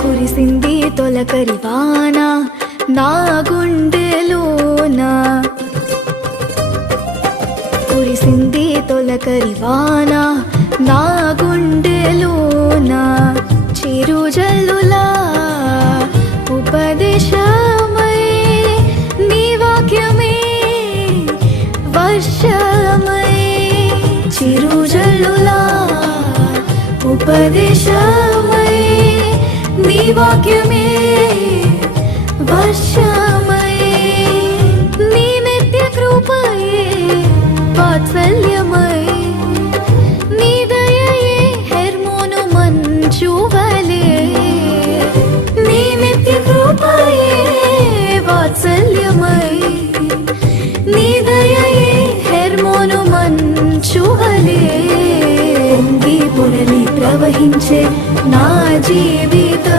కురిసింది తొలకరి వాన నా గుండెలోన, కురిసింది తొలకరి వాన నా గుండెలోన, చిరుజల్లులా ఉపదేశమై నీ వాక్యమే వర్షమై, చిరుజల్లులా ఉపదేశమై నీ వాక్యమే వర్షమై, నీ నిత్య కృపయే వాత్సల్యమై, నీ దయయే హెర్మోను మంచువలే, నీ నిత్య కృపయే వాత్సల్యమై, నీ దయయే హెర్మోను మంచువలే, పొంగి పొరలి ప్రవహించే నా జీవితం.